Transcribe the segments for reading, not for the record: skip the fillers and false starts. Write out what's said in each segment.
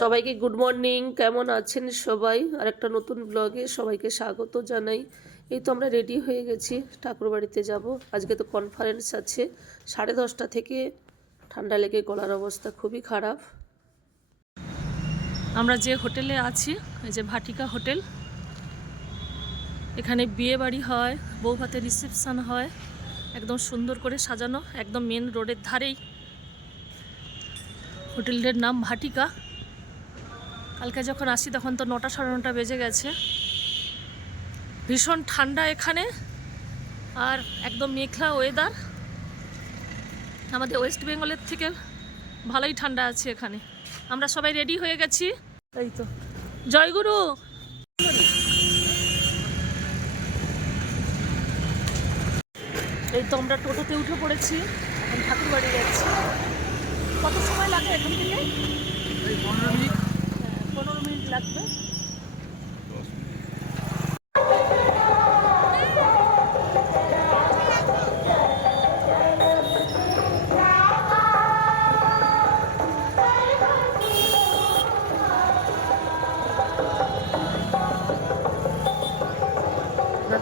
সবাইকে good morning. কেমন আছেন সবাই? আর একটা নতুন ব্লগে সবাইকে স্বাগত জানাই। এই তো আমরা রেডি হয়ে গেছি, ঠাকুর বাড়িতে যাব। আজকে তো কনফারেন্স আছে 10:30 থেকে। ঠান্ডা লেগে গলার অবস্থা খুবই খারাপ। আমরা যে হোটেলে আছি, এই যে ভাটিকা হোটেল, এখানে বিয়ে বাড়ি হয়, বউ ভাতের রিসেপশন হয়, একদম সুন্দর করে সাজানো, একদম মেন রোডের ধারেই। হোটেলটার নাম ভাটিকা। কালকে যখন আসি তখন তো 9টা সাড়ে 9টা বেজে গেছে। ভীষণ ঠান্ডা এখানে, আর একদম মেঘলা ওয়েদার। আমাদের ওয়েস্ট বেঙ্গলের থেকে ভালোই ঠান্ডা আছে এখানে। আমরা সবাই রেডি হয়ে গেছি। এই তো জয়গুরু। এই তো আমরা টোটোতে উঠে পড়েছি, এখন ঠাকুর বাড়ি যাচ্ছি। কত সময় লাগে এখান থেকে? 15 মিনিট। হ্যাঁ, 15 মিনিট লাগবে।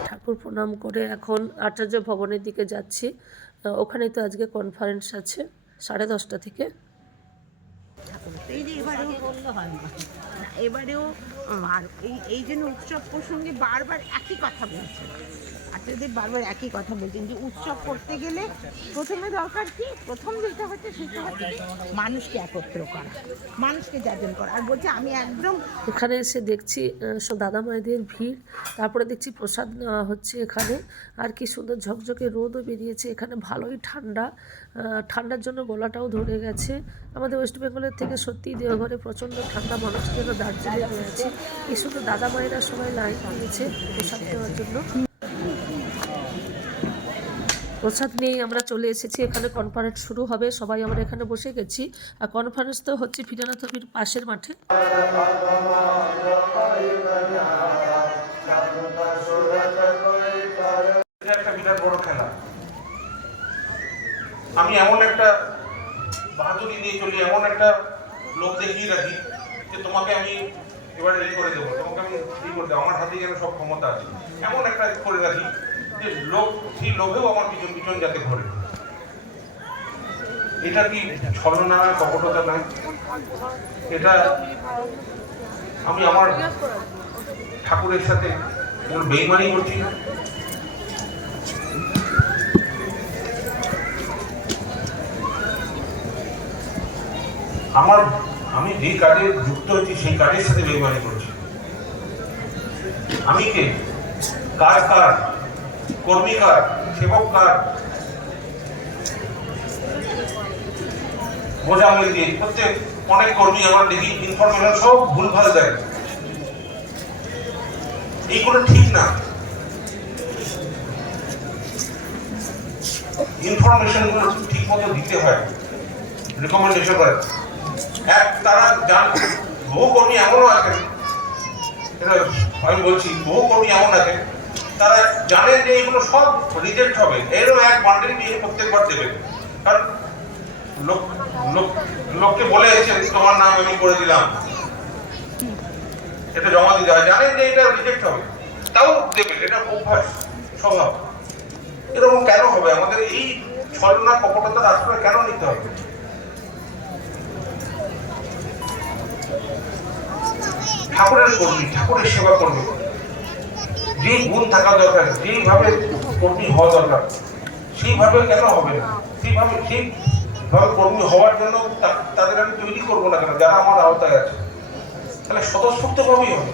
ঠাকুর প্রণাম করে এখন আচার্য ভবনের দিকে যাচ্ছি। ওখানে তো আজকে কনফারেন্স আছে 10:30 থেকে। এই যে এবারেও আর এই জন্য উৎসব প্রসঙ্গে বারবার একই কথা বলছেন, আচার্যদেব বারবার একই কথা বলছেন যে উৎসব করতে গেলে প্রথমে দরকার কি, প্রথম যেটা হচ্ছে সেটা হচ্ছে মানুষকে একত্র করা, মানুষকে যাজন করা। আর বলছে আমি একদম এখানে এসে দেখছি সব দাদা মায়েদের ভিড়, তারপরে দেখছি প্রসাদ নেওয়া হচ্ছে এখানে। আর কি সুন্দর ঝকঝকে রোদও বেরিয়েছে এখানে, ভালোই ঠান্ডা। ঠান্ডার জন্য গলাটাও ধরে গেছে। আমাদের ওয়েস্ট বেঙ্গলের থেকে সত্যিই দেওঘরে প্রচণ্ড ঠান্ডা, মানুষ যেন দার্জিলিং রয়েছে। এই সুন্দর দাদা মায়েরা সবাই লাইন দিয়েছে প্রসাদ নেওয়ার জন্য। প্রসাদ নিয়েই আমরা চলে এসেছি, এখানে কনফারেন্স শুরু হবে। সবাই আমরা এখানে বসে গেছি। আর কনফারেন্স তো হচ্ছে ফিরানাথপির পাশের মাঠে। একটা বিরাট বড় খেলা। আমি এমন একটা বাহাদুরি নিয়ে চলি, এমন একটা লোক দেখিয়ে রাখি যে তোমাকে আমি এবার এই করে দেবো, তোমাকে আমি এই করে দেবো, আমার হাতে যেন সব ক্ষমতা আছে, এমন একটা করে রাখি যে লোক সেই লোভেও আমার পিছন পিছন যাতে ঘোরে। এটা কি ছলনা, কপটতা নয়? এটা আমি আমার ঠাকুরের সাথে বেইমানি করছি না। আমি যে কাজে যুক্ত হচ্ছি সেই কাজের সাথে বেইমানি করছি। আমি কে? কাজ কার? কর্মী কার? সেবক কার? বোঝা মিল দিয়ে প্রত্যেক অনেক কর্মী আমরা দেখি ইনফরমেশন সব ভুলভাল দেয়। এইগুলো ঠিক না। ইনফরমেশন গুলো ঠিক মতো দিতে হয়, রিকমেন্ডেশন করে। তারা বহু কর্মী এমনও আছেন, এটা আমি বলছি, বহু কর্মী এমন আছেন তারা জানেন যে এগুলো সব রিজেক্ট হবে, এরও এক বান্ডেল নিয়ে প্রত্যেকবার দেবেন। কারণ লোককে বলে এসেছেন তোমার নাম আমি করে দিলাম, এটা জমা দিতে হয়, জানেন যে এটা রিজেক্ট হবে, তাও দেবেন। এটা অভ্যাস, স্বভাব। এরকম কেন হবে? আমাদের এই ছলনা কপটতার আশ্রয় কেন নিতে হবে? ঠাকুরের কর্মী, ঠাকুরের সেবা করবে, যে গুণ থাকা দরকার, যেইভাবে কর্মী হওয়া দরকার সেইভাবে কেন হবে না? সেইভাবে কর্মী হওয়ার জন্য তাদের আমি তৈরি করবো না কেন, যারা আমার আওতায় আছে? তাহলে স্বতঃস্ফূর্ত ভাবেই হবে।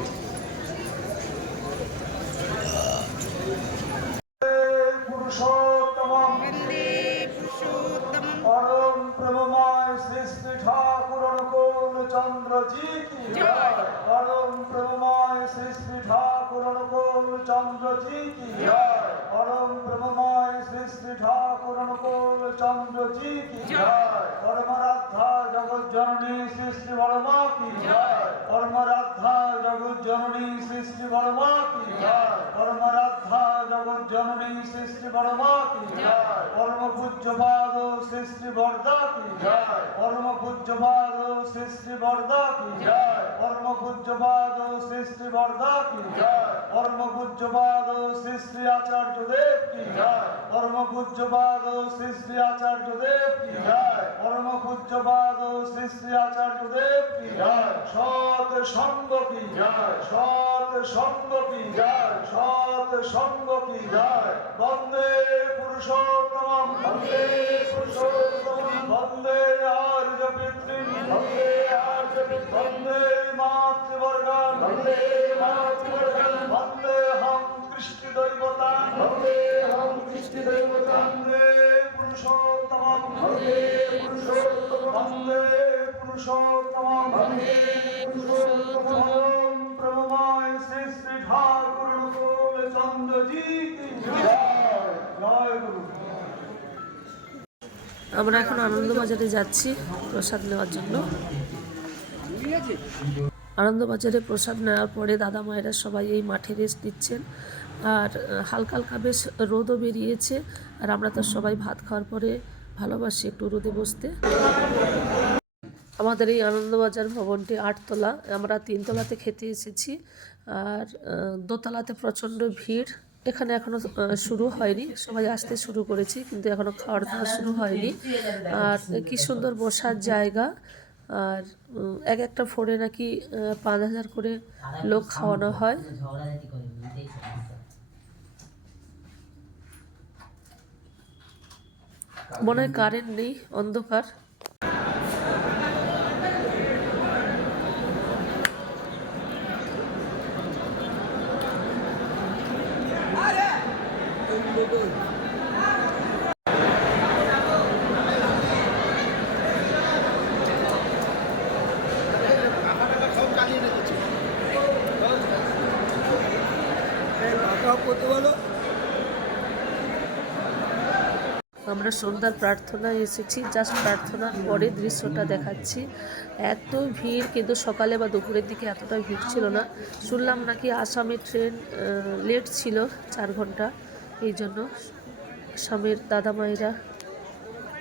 चंद्रजी की जय। परम ब्रह्माय श्री श्री ठाकुर अनुकूल चंद्रजी की जय। परम ब्रह्माय श्री श्री ठाकुर अनुकूल चंद्रजी की जय। परमराधा जगत जननी श्री श्री वर्मा की जय। परमराधा जगत जननी श्री श्री वर्मा की जय। परमराधा जगत जननी श्री श्री वर्मा की जय। পরম পূজ্যপাদ শ্রী শ্রী বরদা কি জয় পরম পূজ্যপাদ শ্রী শ্রী বরদা কি জয় পরম পূজ্যপাদ শ্রী শ্রী বরদা কি জয় পরম পূজ্যপাদ শ্রী শ্রী আচার্য দেব কি জয় পরম পূজ্যপাদ শ্রী শ্রী আচার্য দেব কি জয় পরম পূজ্যপাদ শ্রী শ্রী আচার্য দেব কি জয় সৎ সঙ্গ কি জয় সৎ সঙ্গ কি জয় সৎ সঙ্গ কি জয় বন্দে পুরুষোত্তম বন্দে পুরুষোত্তম বন্দে আর্য পিতৃ বন্দে আর্য পিতৃ বন্দে মাতৃবর্গান বন্দে মাতৃবর্গান বন্দে হম কৃষ্টি দৈবতা বন্দে হম কৃষ্টি দৈবতা বন্দে পুরুষোত্তম বন্দে পুরুষোত্তম বন্দে পুরুষোত্তম বন্দে পুরুষোত্তম প্রভুময় শ্রী শ্রী ঠাকুর অনুকূল চন্দ্রজি কি জয় জয় গুরু। আমরা এখন আনন্দবাজারে যাচ্ছি প্রসাদ নেওয়ার জন্য। আনন্দবাজারে প্রসাদ নেওয়ার পরে দাদা মায়েরা সবাই এই মাঠে রেস্ট দিচ্ছেন, আর হালকা হালকা বেশ রোদও বেরিয়েছে, আর আমরা তো সবাই ভাত খাওয়ার পরে ভালোবাসি একটু রোদে বসতে। আমাদের এই আনন্দবাজার ভবনটি 8 তলা, আমরা 3 তলাতে খেতে এসেছি, আর দোতলাতে প্রচণ্ড ভিড়। এখানে এখনও শুরু হয়নি, সবাই আসতে শুরু করেছি কিন্তু এখনও খাওয়ার দাওয়া শুরু হয়নি। আর কি সুন্দর বসার জায়গা, আর এক একটা ফোরে নাকি 5000 করে লোক খাওয়ানো হয়। মনে হয় কারেন্ট নেই, অন্ধকার। আমরা সন্ধ্যার প্রার্থনায় এসেছি, জাস্ট প্রার্থনার পরে দৃশ্যটা দেখাচ্ছি। এত ভিড়, কিন্তু সকালে বা দুপুরের দিকে এতটা ভিড় ছিল না। শুনলাম নাকি আসামের ট্রেন লেট ছিল 4 ঘন্টা, এই জন্য আসামের দাদা মায়েরা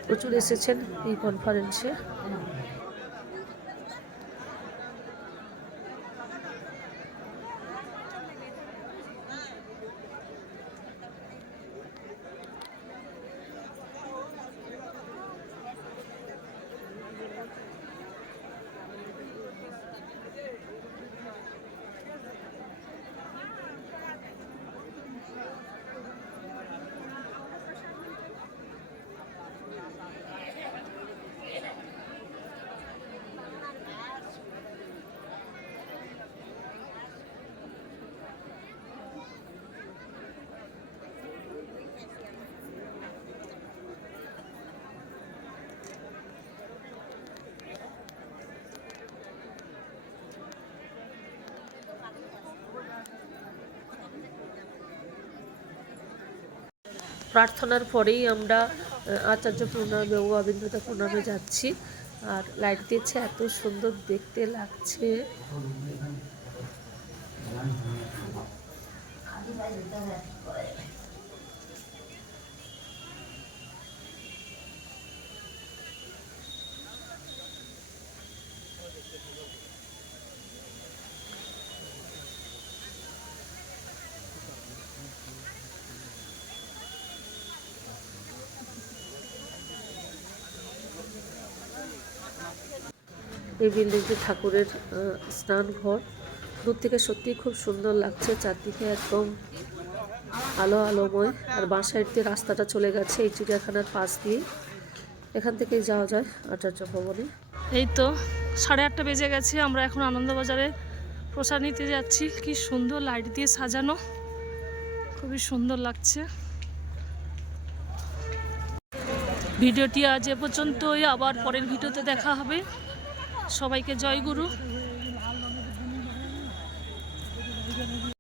প্রচুর এসেছেন এই কনফারেন্সে। প্রার্থনার পরেই আমরা আচার্য প্রণামে ও অবিন্দ্রতা প্রণামে যাচ্ছি, আর লাইট দিয়েছে, এত সুন্দর দেখতে লাগছে। এই বিল্ডিংটি ঠাকুরের স্নান ঘর। দূর থেকে সত্যি খুব সুন্দর লাগছে, চারদিকে একদম আলো আলোময়। আর বাঁ সাইড দিয়ে রাস্তাটা চলে গেছে এই চিড়িয়াখানার পাশ দিয়ে, এখান থেকেই যাওয়া যায় আচার্য ভবনে। এই তো 8:30 বেজে গেছে, আমরা এখন আনন্দবাজারে প্রসাদ নিতে যাচ্ছি। কি সুন্দর লাইট দিয়ে সাজানো, খুবই সুন্দর লাগছে। ভিডিওটি আজ এ পর্যন্তই, আবার পরের ভিডিওতে দেখা হবে। সবাইকে জয় গুরু।